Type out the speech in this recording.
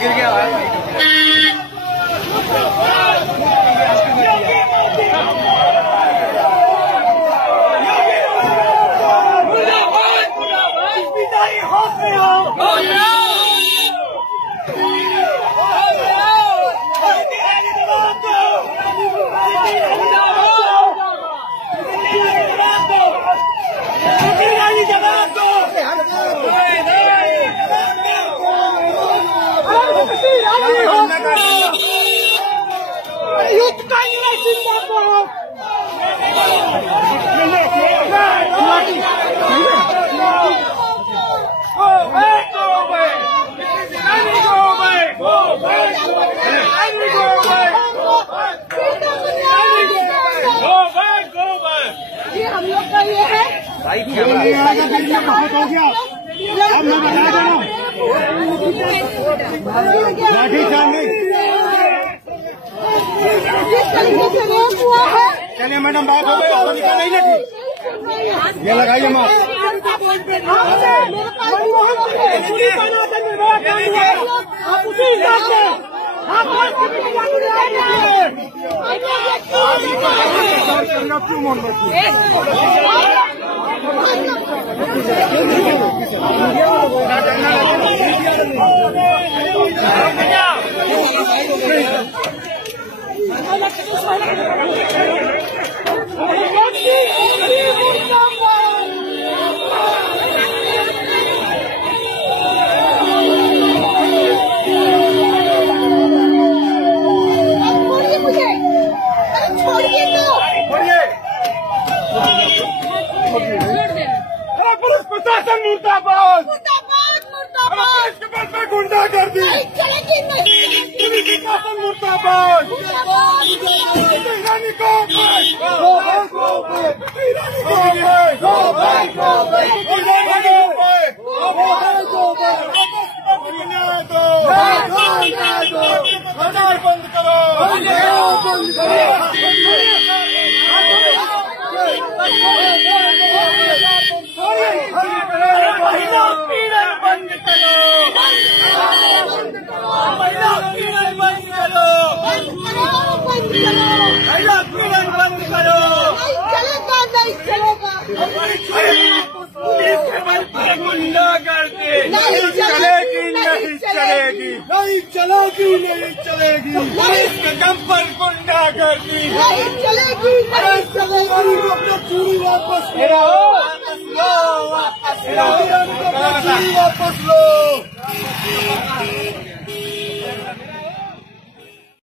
गिर गया हम लोग का ये है बहुत हो गया। अब मैं बता दे रहा हूँ जिस तरीके से रेप हुआ है। चलिए मैडम बात हो गई, आपको निकाल नहीं लगी, ये लगाइए मास्क। आप उसी हिसाब से क्यों मन पुलिस प्रशासन मुर्दाबाद मुर्दाबाद मुर्दाबाद। इसके बल पे गुंडा कर दी पुलिस प्रशासन मुर्दाबाद। ईरानी को बंद करो महिला पीड़न बंद करो, महिला पीड़न बंद करो, महिला पीड़न बंद करो। नहीं चलेगा पुलिस के बल पर गुंडा करके नहीं चलेगी, नहीं चलेगी, नहीं चलेगी, नहीं चलेगी। पुलिस के दम पर गुंडा करती नहीं चलेगी, नहीं चलेगी। अपना चूड़ी वापस लो, वापस लो, वापस लो, वापस लो।